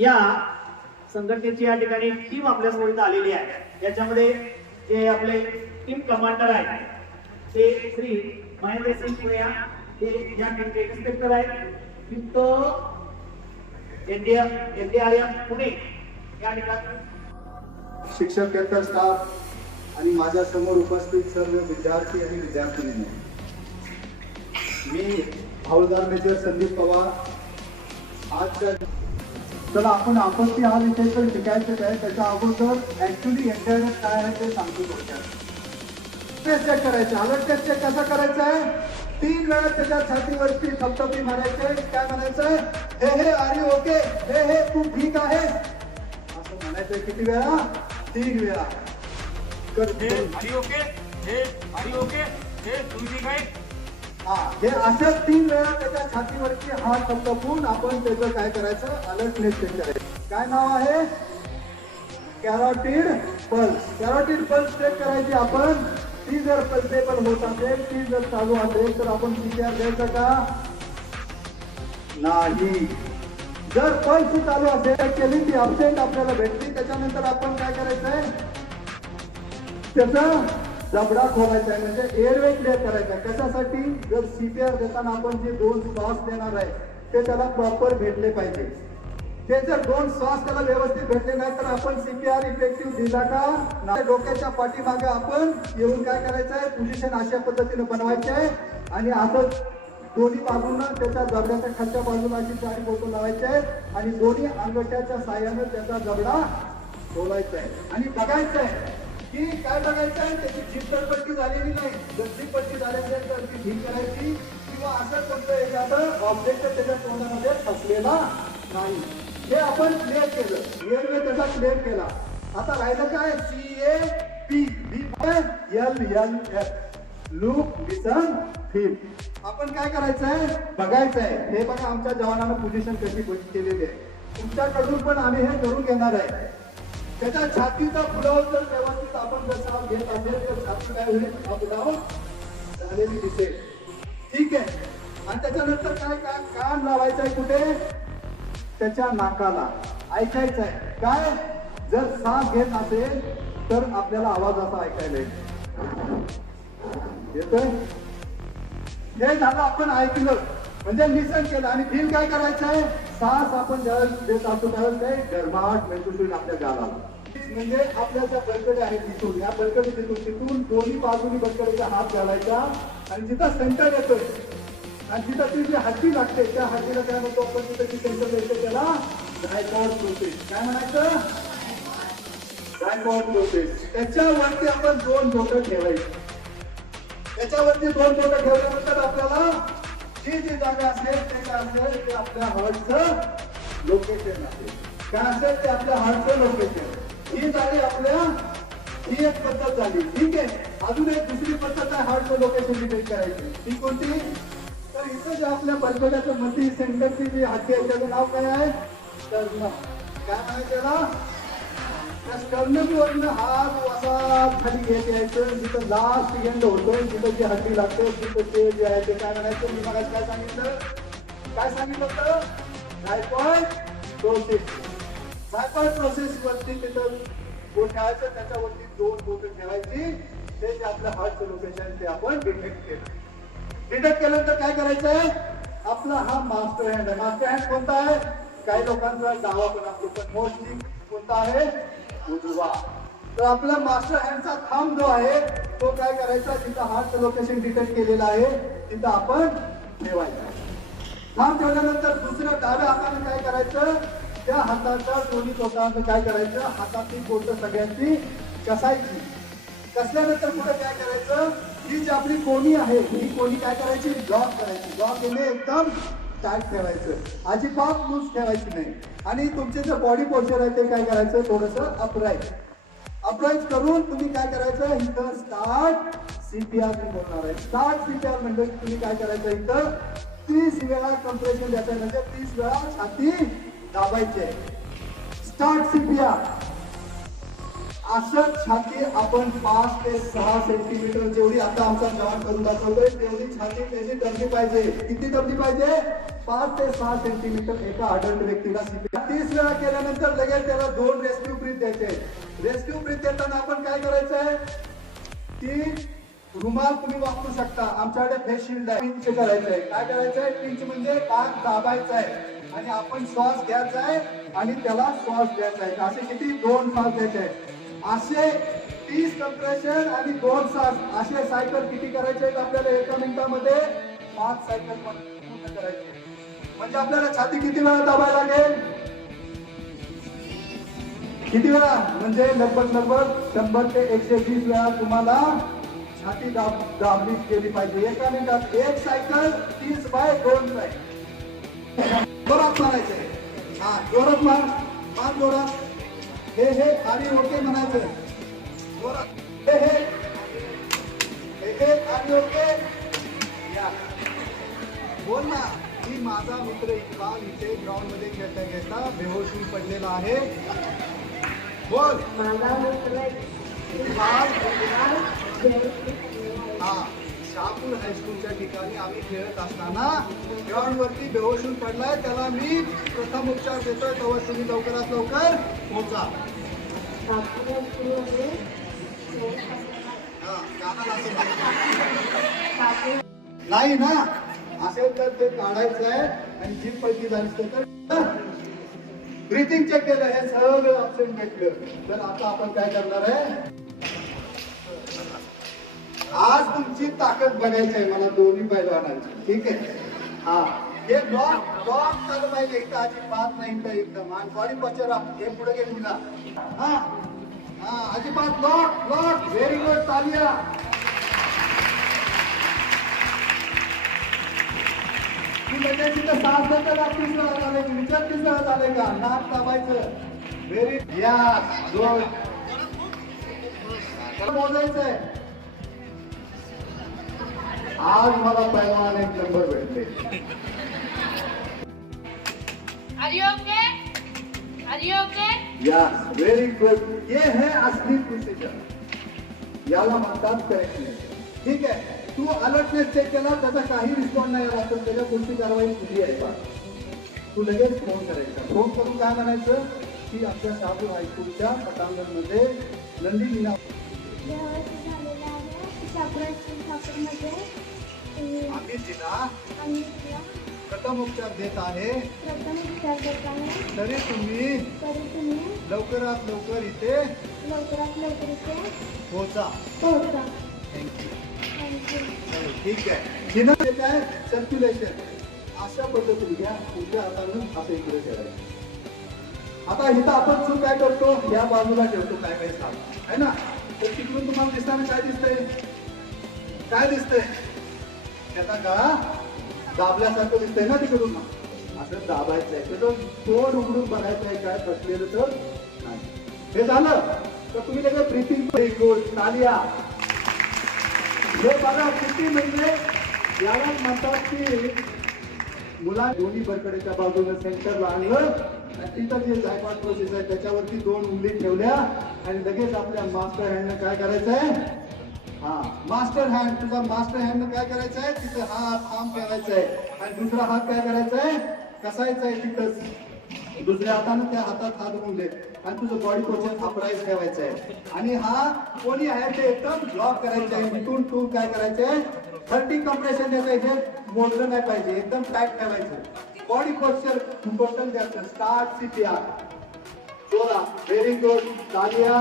या संघटनेची या ठिकाणी टीम आपल्यासमोर इथं आलेली आहे. याच्यामध्ये जे आपले टीम कमांडर आहेत ते श्री महेंद्र सिंग पुण्या ते या टीमचे इन्स्पेक्टर आहेत. फिफ्थ एनडीआर एनडीआरएफ पुणे या ठिकाणी. शिक्षक यांचा स्टाफ आणि माझ्यासमोर उपस्थित सर्व विद्यार्थी आणि विद्यार्थिनी मी हौलदार मेजर संदीप पवार आजच्या चला आपण आपत्ती हा विषय तर शिकायचंच आहे त्याच्या अगोदर ऍक्च्युली इंटरनेट काय आहे ते सांगतो थोडक्यात टेस्ट चेक करायचं अलर्ट टेस्ट चेक कसा करायचा आहे तीन वेळा त्याच्या छातीवरती थपथपी मारायचे काय म्हणायचंय हे हे यू ओके हे हे, तू ठीक आहे असं म्हणायचंय किती वेळा तीन वेळा ओके हे ओके हे तुम्ही ठीक आहे हा. हे असं तीन वेळा त्याच्या छातीवरती हात थपथपून आपण त्याचं काय करायचं? अलर्ट चेक करायचं. काय नाव आहे? Carotid pulse. Carotid pulse check करायची आपण. ती जर पल्सेबल होत असेल ती जर चालू असेल तर आपण सीपीआर द्यायचं का? नाही. जर पल्स चालू असेल केली ती अपडेट आपल्याला भेटली त्याच्यानंतर आपण काय करायचंय? त्याचा जबडा खोलायचा आहे म्हणजे एअरवे क्लिअर करायचा आहे. कशासाठी? जर सीपीआर देताना आपण जे दोन श्वास देणार आहे ते त्याला प्रॉपर भेटले पाहिजे. ते जर दोन श्वास त्याला व्यवस्थित भेटले नाही तर आपण सीपीआर इफेक्टिव्ह दिला का? नाही. डोक्याच्या पाठीमागे आपण येऊन काय करायचं आहे? पोझिशन अशा पद्धतीने बनवायचे आहे. आणि आता दोन्ही बाजूनं त्याच्या जबड्याच्या खालच्या बाजूला अशी चारी बोटं लावायचे आहे आणि दोन्ही अंगठ्याच्या साह्यानं त्याचा जबडा खोलायचा आहे. आणि बघायचं आहे की काय बघायचं आहे? त्याची जीभ तर झालेली नाही. जर पट्टी झाली असेल तर ती ठीक करायची. किंवा असं कोणतं एखादं ऑब्जेक्ट त्याच्या तोंडामध्ये फसलेला नाही. हे आपण क्लिअर केलं. रेल्वे त्याचा क्लिअर केला. आता राहिलं काय? C A P B L L F look listen feel आपण काय करायचं आहे? बघायचं आहे. हे बघा आमच्या जवानानं पोझिशन कशी केलेली आहे. तुमच्याकडून पण आम्ही हे करून घेणार आहे. त्याच्या छातीचा फुलावर जर व्यवस्थित आपण जर साथ घेत असेल तर छाती काय होईल? हा झालेली दिसेल. ठीक आहे. आणि त्याच्यानंतर काय काय कान लावायचं आहे कुठे? त्याच्या नाकाला. ऐकायचं आहे काय? जर साथ घेत असेल तर आपल्याला आवाज असा ऐकायला येतोय? हे झालं आपण ऐकलं. म्हणजे लिसन केलं. आणि फील काय करायचं? आहे सास आपण ज्यावेळेस देत असतो त्यावेळेस काय गरमाट मेंदूशील आपल्या गावाला. म्हणजे आपल्या ज्या बलकडे आहेत तिथून या बलकडे तिथून तिथून दोन्ही बाजूनी बलकडीचा हात घालायचा आणि जिथं सेंटर येतोय आणि तिथं ती जी हड्डी लागते त्या हड्डीला काय म्हणतो आपण तिथं जी सेंटर द्यायचं त्याला डायकॉड प्रोसेस काय म्हणायचं? डायकॉड प्रोसेस त्याच्यावरती आपण दोन बोटं ठेवायची. त्याच्यावरती दोन बोटं ठेवल्यानंतर आपल्याला जी जागा असेल ते काय असेल ते आपल्या हार्टचं लोकेशन असेल काय असेल ते आपल्या हार्टचं लोकेशन ही झाली आपल्या ही एक पद्धत झाली. ठीक आहे? अजून एक दुसरी पद्धत आहे हार्टचं लोकेशन डिटेक्ट करायची. ती कोणती? तर इथं जे आपल्या बलकड्याचं मधी सेंटरची जी हत्ती आहे त्याचं नाव काय आहे? तर काय म्हणायचं त्याला? त्या स्टर्नमवरनं हात असा खाली घेत यायचं जिथं लास्ट एंड होतोय जिथं जे हड्डी लागतं तिथं ते जे आहे ते काय म्हणायचं? मी मला काय सांगितलं? काय सांगितलं होतं? डायपॉइड प्रोसेस डायपॉइड प्रोसेस वरती तिथं बोट ठेवायचं त्याच्यावरती दोन बोट ठेवायची. ते जे आपलं हार्टचं लोकेशन ते आपण डिटेक्ट केलं. डिटेक्ट केल्यानंतर काय करायचं आहे आपला हा मास्टर हँड आहे. मास्टर हँड कोणता आहे? काही लोकांचा डावा पण असतो पण मोस्टली कोणता आहे? उजवा तर आपला मास्टर हँडचा थांब जो आहे तो काय करायचा? जिथं हार्ट लोकेशन डिटेक्ट केलेला आहे. तिथं आपण ठेवायचा थांब ठेवल्यानंतर दुसऱ्या डाव्या हाताने काय करायचं? त्या हाताच्या दोन्ही बोटांचं काय करायचं? हातातली बोट सगळ्यांची कसायची. कसल्यानंतर पुढे काय करायचं? ही जी आपली कोणी आहे ही कोणी काय करायची? लॉक करायची. लॉक केले एकदम टाईट ठेवायचं. अजिबात लूज ठेवायची नाही. आणि तुमचे जे बॉडी पोस्चर आहे ते काय करायचं? थोडंसं अपराईट अपराईट करून तुम्ही काय करायचं? इथं स्टार्ट सीपीआर बोलणार आहे. स्टार्ट सीपीआर म्हणजे तुम्ही काय करायचं? इथं तीस वेळा कम्प्रेशन द्यायचं म्हणजे तीस वेळा छाती दाबायची आहे. स्टार्ट सीपीआर असं छाती आपण पाच ते सहा सेंटीमीटर जेवढी आता आमचा जवान करून दाखवतोय तेवढी छाती त्याची दर्जी पाहिजे. किती दर्जी पाहिजे? पाच ते सहा सेंटीमीटर एका अडल्ट व्यक्तीला तीस वेळा केल्यानंतर लगेच त्याला दोन रेस्क्यू ब्रीथ द्यायचे. रेस्क्यू ब्रीथ देताना आपण काय करायचंय? की रुमाल तुम्ही वापरू शकता. आमच्याकडे फेस शिल्ड आहे. पिंच करायचंय. काय करायचंय? पिंच म्हणजे पाक दाबायचं आहे आणि आपण श्वास घ्यायचा आहे आणि त्याला श्वास द्यायचा आहे असे किती? दोन श्वास द्यायचे आहे असे तीस कंप्रेशन आणि दोन सास असे सायकल किती करायचे आपल्याला एका मिनिटामध्ये? पाच सायकल पूर्ण करायचे म्हणजे आपल्याला छाती किती वेळा दाबायला लागेल? किती वेळा? म्हणजे लगभग लगभग शंभर ते एकशे वीस वेळा तुम्हाला छाती दाब दाबली केली पाहिजे. एका मिनिटात एक सायकल तीस बाय दोन बाय जोरात मारायचे. हा जोरात मार मार जोरात. हे हे आणि ओके म्हणायचं. हे हे. हे आणि ओके या. बोल ना की माझा मित्र इक्बाल इथे ग्राउंड मध्ये खेळता खेळता बेहोश होऊन पडलेला आहे. बोल. माझा मित्र इक्बाल इक्बाल हा. शहापूर हायस्कूलच्या ठिकाणी आम्ही खेळत असताना ग्राउंड वरती पडलाय. त्याला मी प्रथम उपचार देतोय. तेव्हा तुम्ही लवकरात लवकर पोहोचा. हा, नाही ना असेल तर ते काढायचं आहे आणि जीप पैकी झाली तर ब्रिथिंग चेक केलं हे सगळं ऑप्शन भेटलं तर आता आपण काय करणार आहे? आज तुमची ताकद बघायची आहे मला दोन्ही पैलवानांची ठीक आहे? हा. हे लॉक लॉक झालं पाहिजे एकदा अजिबात नाही तर एकदम आणि बॉडी पचरा हे पुढे घे मुला हा. हा अजिबात. लॉक लॉक व्हेरी गुड तालिया. तू लगेच म्हणजे तिथं सास देता का तीस वेळा झाले विचार तीस वेळा झाले का नाक दाबायचं. व्हेरी या मोजायचं आहे आज मला एक नंबर भेटले. Are you okay? Are you ये है असली प्रोसिजर याला म्हणतात करेक्टनेस ठीक आहे. तू अलर्टनेस चेक केला त्याचा काही रिस्पॉन्स नाही आला तर त्याच्या पुढची कारवाई तुझी आहे का तू लगेच फोन करायचा. फोन करून काय म्हणायचं? की आपल्या शहापूर हायस्कूलच्या पटांगणमध्ये नंदी मीना आहे आम्ही तिला आम्ही तिला प्रथम उपचार देत आहे प्रथम आहे. तरी तुम्ही तरी तुम्ही लवकरात लवकर इथे लवकरात लवकर इथे पोहोचा. पोहोचा. थँक्यू थँक्यू ठीक आहे. हिनं ते काय सर्क्युलेशन अशा पद्धतीने घ्या उजव्या हातानं असं इकडे ठेवायचं. आता इथं आपण चूक काय करतो या बाजूला ठेवतो काय काय साप आहे ना? तर तिकडून तुम्हाला दिसताना काय दिसतंय? काय दिसतंय? त्याचा गळा दाबल्यासारखं दिसतंय ना तिकडून. असं दाबायचंय. त्याचं तोंड उघडून बघायचं आहे काय बसलेलं तर नाही. हे झालं. तर तुम्ही त्याच्या प्रीती तालिया हे बघा किती म्हणजे याला म्हणतात की मुला दोन्ही बरकडेच्या बाजूने सेंटरला आणलं आणि तिथं जे जायपाट प्रोसेस आहे त्याच्यावरती दोन उंगली ठेवल्या. आणि लगेच आपल्या मास्टर हँडनं काय करायचं आहे हा मास्टर हँड तुझा मास्टर हँडनं काय करायचं आहे? तिथं हा थांब करायचा आहे. आणि दुसरा हात काय करायचा आहे? कसायचा आहे तिथंच दुसऱ्या हातानं त्या हातात हात घुमले आणि तुझं बॉडी पोचन अपराईज ठेवायचं आहे. आणि हा कोणी आहे ते एकदम ब्लॉक करायचं आहे. इथून तू काय करायचं आहे? थर्टी कम्प्रेशन द्यायचं इथे मोडलं नाही पाहिजे. एकदम टाईट ठेवायचं. बॉडी पोस्चर इम्पॉर्टंट द्यायचं स्टार्ट सीपीआर चोरा. व्हेरी गुड तालिया.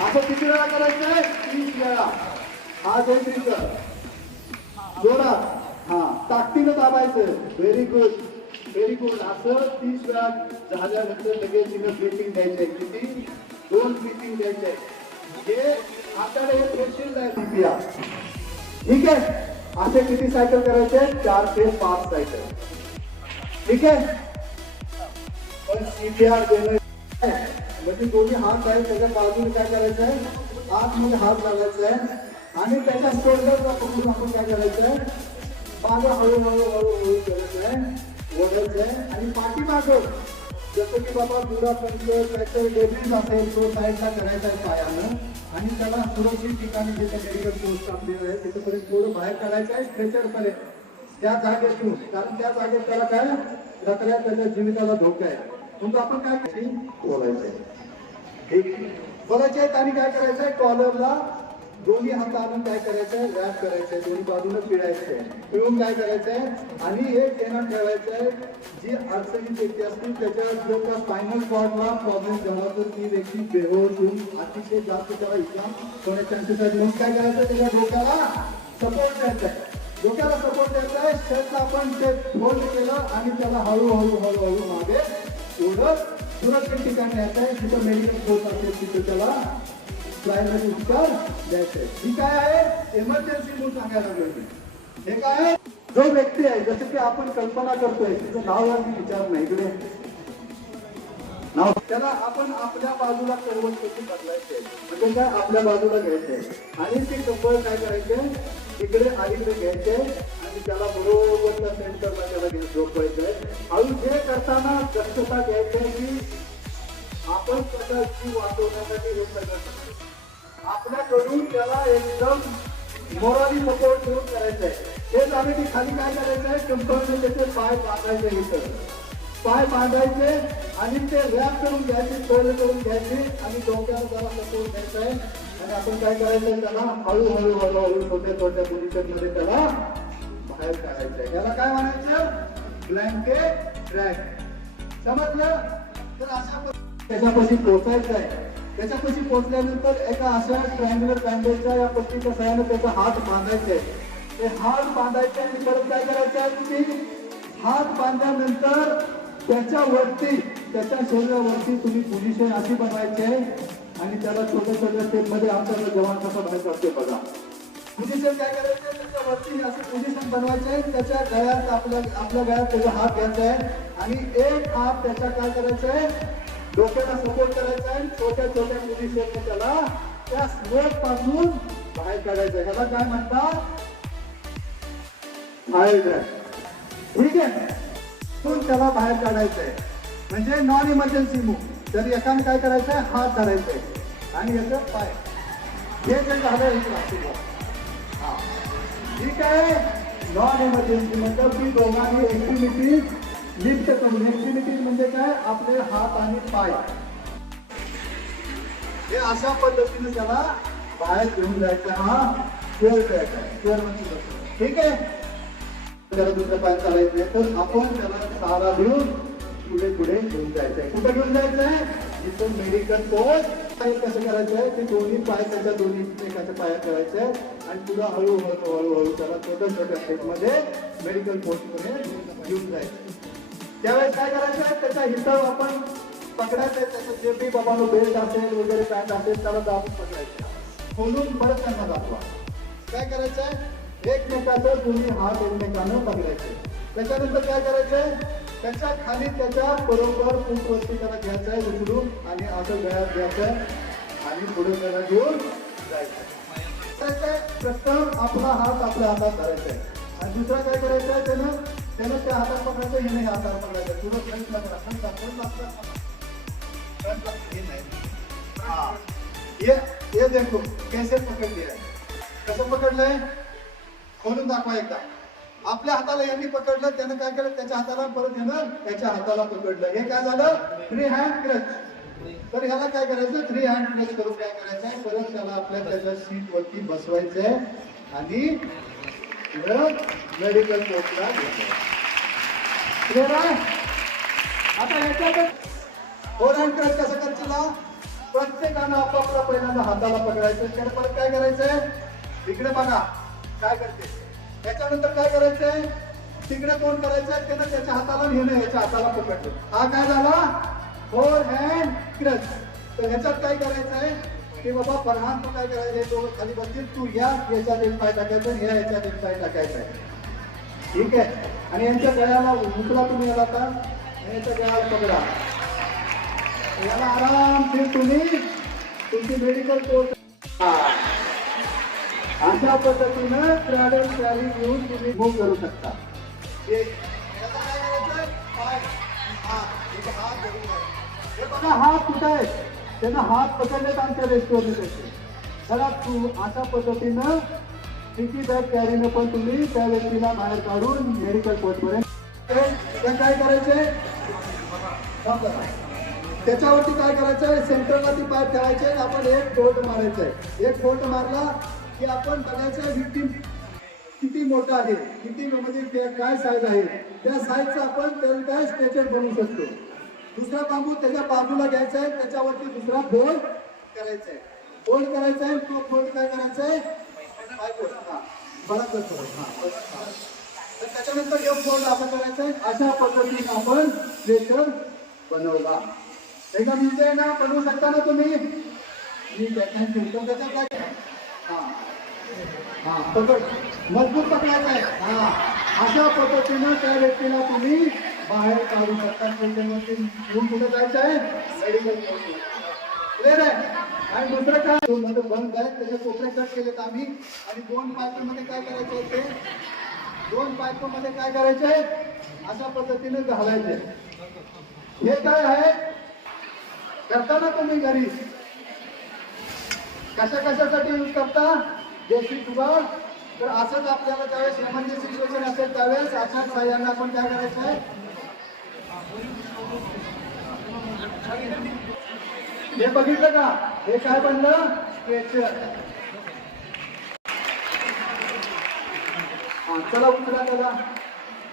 असं किती वेळा करायचं? आहे तीस वेळा. हा जयश्री कर जोरात. हा ताकदीनं दाबायचं. व्हेरी गुड व्हेरी गुड असं तीस वेळा झाल्यानंतर लगेच तिनं ब्रिथिंग द्यायचंय किती? दोन ब्रिथिंग द्यायचंय हे आता हे पेन्सिल आहे ठीक आहे? असे किती सायकल करायचे? चार ते पाच सायकल ठीक आहे? पण सीपीआर देणं म्हणजे दोन्ही हात आहेत त्याच्या बाजूने काय करायचं आहे? आतमध्ये हात लागायचा आहे. आणि त्याच्या शोल्डरला पकडून आपण काय करायचं आहे? मागं हळूहळू हळूहळू करायचं आहे. ओढायचं आहे. आणि पाठीमागं जसं की बाबा दुरासंच त्याचं डेब्रिज असेल तो साईडला करायचा आहे पायानं. आणि त्याला सुरक्षित ठिकाणी जिथे मेडिकल पोस्ट आपलेलं आहे तिथेपर्यंत थोडं बाहेर काढायचं आहे. स्ट्रेचरपर्यंत त्या जागेतून कारण त्या जागेत त्याला काय? रखड्या त्याच्या जीविताला धोका आहे. म्हणून आपण काय बोलायचं आहे. ठीक आहेत आणि काय करायचंय? कॉलरला दोन्ही हातानं काय करायचंय? रॅप करायचंय. दोन्ही बाजूने पिळायचंय. पिळून काय करायचंय? आणि हे ध्यानात ठेवायचंय. जी अडचणीत व्यक्ती असतील त्याच्या जर का स्पायनल कॉर्डला प्रॉब्लेम झाला तर ती व्यक्ती बेहोश होऊन अतिशय जास्त त्याला इस्लाम होण्याचे चान्सेस आहेत. म्हणून काय करायचं त्याच्या डोक्याला सपोर्ट द्यायचा आहे डोक्याला सपोर्ट द्यायचा आहे शर्टला आपण ते फोल्ड केलं आणि त्याला हळूहळू हळूहळू मागे थोडं सुरक्षित ठिकाणी न्यायचं आहे. तिथं मेडिकल कोर्स असेल तिथं त्याला प्रायमरी उपचार द्यायचे ही काय आहे? इमर्जन्सी म्हणून सांगायला लागलोय हे काय आहे? जो व्यक्ती आहे जसं की आपण कल्पना करतोय तिचं नाव आम्ही विचार नाही इकडे. नाव. त्याला आपण आपल्या बाजूला कळवण कशी बदलायचे म्हणजे काय? आपल्या बाजूला घ्यायचंय. आणि ते कंबळ काय करायचे इकडे अलीकडे घ्यायचे आणि त्याला बरोबर त्या सेंटरला त्याला घेऊन झोपवायचंय हळू हे करताना दक्षता घ्यायची की आपण त्याचा जीव वाचवण्यासाठी हे सगळं करतो. आपल्याकडून त्याला एकदम मोराली सपोर्ट घेऊन करायचं आहे हे झालं की खाली काय करायचं आहे कंपनीने त्याचे पाय बांधायचे इथं. पाय बांधायचे आणि ते रॅप करून घ्यायचे फोल्ड करून घ्यायचे आणि डोक्याला त्याला सपोर्ट द्यायचा आहे आणि आपण काय करायचं त्याला? हळूहळू हळूहळू छोट्या छोट्या पोझिशनमध्ये त्याला बाहेर काढायचं याला काय म्हणायचं? ब्लँकेट ट्रॅक समजलं? तर अशा त्याच्यापाशी पोचायचं आहे. त्याच्यापाशी पोचल्यानंतर एका अशा ट्रँग्युलर बँडेजच्या या पट्टीच्या सहाय्याने त्याचा हात बांधायचे आहे. ते हात बांधायचे आणि परत काय करायचं आहे की हात बांधल्यानंतर त्याच्यावरती त्याच्या शरीरावरती तुम्ही पोझिशन अशी बनवायची आहे. आणि त्याला छोट्या छोट्या स्टेपमध्ये आमचा जवान कसा बाहेर असते बघा. म्हणजे पोझिशन काय करायचं त्याच्या त्याच्यावरती असं पोझिशन बनवायचं आहे त्याच्या गळ्यात आपल्या आपल्या गळ्यात त्याचा हात घ्यायचा आहे. आणि एक हात त्याच्या काय करायचं आहे? डोक्याला सपोर्ट करायचा आहे. छोट्या छोट्या पोझिशनने त्याला त्या स्लोपपासून बाहेर काढायचं आहे. ह्याला काय म्हणतात? बाहेर ठीक आहे? त्याला बाहेर काढायचं आहे. म्हणजे नॉन इमर्जन्सी मूव तर एकाने काय करायचं आहे हात धरायचा आहे आणि याचं पाय. हे जे झालं हा ठीक आहे? नॉन इमर्जन्सी म्हणजे की दोघांनी ऍक्टिव्हिटी लिफ्ट करून. ऍक्टिव्हिटी म्हणजे काय? आपले हात आणि पाय. हे अशा पद्धतीने त्याला बाहेर घेऊन जायचं. हा. खेळ खेळायचा आहे. खेळ म्हणजे ठीक आहे? त्याला दुसरं पाय चालायचं तर आपण त्याला सहारा देऊन पुढे पुढे घेऊन जायचं आहे कुठे घेऊन जायचं आहे जिथं मेडिकल पोस्ट कसं करायचं आहे ते दोन्ही पाय त्याच्या दोन्ही एकाच्या पाया करायचं आहे आणि तुला हळूहळू हळूहळू त्याला छोट्या छोट्या स्टेपमध्ये मेडिकल पोस्ट घेऊन जायचं त्यावेळेस काय करायचं आहे त्याचा हिसाब आपण पकडायचं आहे त्याचं जे बी बाबानो बेल्ट असेल वगैरे पॅन्ट असेल त्याला दाबून पकडायचं. खोलून परत त्यांना दाखवा. काय करायचं आहे एकमेकाचं दोन्ही हात एकमेकानं पकडायचे. त्याच्यानंतर काय करायचंय? त्याच्याखाली त्याच्या बरोबर फूटवरती त्याला घ्यायचं आहे उचलून आणि असं गळ्यात घ्यायचं आहे आणि पुढे त्याला घेऊन जायचं. प्रथम आपला हात आपल्या हातात धरायचा आहे. आणि दुसरा काय करायचं आहे त्यानं? त्यानं त्या हातात पकडायचं हे नाही हातात पकडायचं. तुला फ्रंटला फ्रंट फ्रंटला फ्रंट लागतं हे नाही. हा. ये ये देखो कैसे पकड़ लिया है? कसं पकडलंय? खोलून दाखवा एकदा. आपल्या हाताला यांनी पकडलं त्यानं काय केलं? त्याच्या हाताला परत यानं त्याच्या हाताला पकडलं. हे काय झालं? फ्री हँड क्रच तर ह्याला काय करायचं? फ्री हँड क्रच करून काय करायचंय? परत त्याला आपल्या त्याच्या सीट वरती बसवायचंय. आणि मेडिकल कोर्टला क्लिअर आहे? आता ह्याच्यात फोर हँड क्रच कसं करतो प्रत्येकानं आपापला पहिल्यांदा हाताला पकडायचं. त्याने परत काय करायचंय? इकडे बघा. काय करते? त्याच्यानंतर काय करायचंय? तिकडे कोण करायचंय? त्यांना त्याच्या हाताला घेणं याच्या हाताला पकडलं हा काय झाला? फोर हँड क्रच तर ह्याच्यात काय करायचंय? की बाबा फरहान तू काय करायचं तो खाली बसतील. तू या याच्या एक पाय टाकायचं या याच्या याच्यात पाय टाकायचा आहे. ठीक आहे? आणि यांच्या गळ्याला मुकला तुम्ही याला तर? यांच्या गळ्याला पकडा. याला आराम फिर तुम्ही तुमची मेडिकल कोर्स अशा पद्धतीनं ट्रॅव्हल ट्रॅव्हल घेऊन तुम्ही बुक करू शकता. हात, कुठं बघा हात आहे? त्यांना हात पकडलेत आमच्या रेस्टोरंट त्याचे तू अशा पद्धतीनं किती बॅग कॅरीनं पण तुम्ही त्या व्यक्तीला बाहेर काढून मेडिकल कोर्टपर्यंत ते काय करायचे त्याच्यावरती काय करायचं आहे सेंटरला ती पाय ठेवायचे आपण एक बोल्ट मारायचं आहे एक फोट मारला की आपण बघायचं विक्टीम किती मोठा आहे किती म्हणजे ते काय साईज आहे त्या साईजचं आपण त्याला काय स्ट्रेचर बनवू शकतो? दुसरा बांबू त्याच्या बाजूला घ्यायचा आहे त्याच्यावरती दुसरा फोल्ड करायचा आहे. फोल्ड करायचा आहे तो फोल्ड काय करायचा आहे? तर त्याच्यानंतर एक फोल्ड आपण करायचा आहे. अशा पद्धतीने आपण स्ट्रेचर बनवला. एका मिळते ना बनवू शकता ना तुम्ही? मी त्याच्यात त्याच्यात काय हा. हा पकड मजबूत पकडायचं आहे. हा अशा पद्धतीनं त्या व्यक्तीला तुम्ही बाहेर काढू शकता. स्टेशनवरती घेऊन कुठे जायचं आहे? क्लिअर आहे? आणि दुसरं काय? दोन मध्ये बंद आहे. त्याचे कोपरे कट केलेत आम्ही. आणि दोन पाईप काय करायचं आहे ते दोन पाईप काय करायचे? आहे अशा पद्धतीने घालायचे. हे काय आहे? करताना तुम्ही घरी. कशा कशासाठी यूज करता? बेसिक जुगाड तर असंच आपल्याला त्यावेळेस एमर्जन्सी सिच्युएशन असेल त्यावेळेस अशाच साह्यानं आपण काय करायचं आहे? हे बघितलं का? हे काय बनलं? स्ट्रेचर हा चला उतरा त्याला.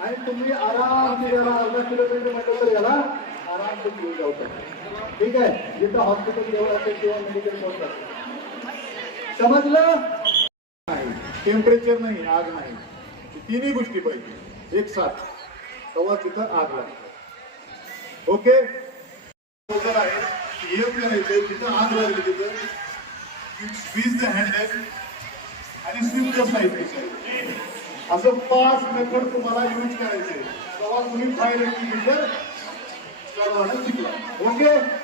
आणि तुम्ही आराम याला अर्धा किलोमीटर म्हटलं तर याला आराम से घेऊन जाऊ शकता. ठीक आहे? जिथं हॉस्पिटल जवळ असेल किंवा मेडिकल जवळ असेल समजलं? नाही टेम्परेचर नाही आग नाही. तिन्ही गोष्टी पाहिजे. एक साथ. तेव्हा तिथं आग लागते. ओके? तिथं आग लागली तिथं. स्वीज द हँडल आणि स्विम द साईड असं पाच मेथड तुम्हाला यूज करायचे. तेव्हा तुम्ही फायर एक्टिव्हिटर चालवायला शिकला. ओके?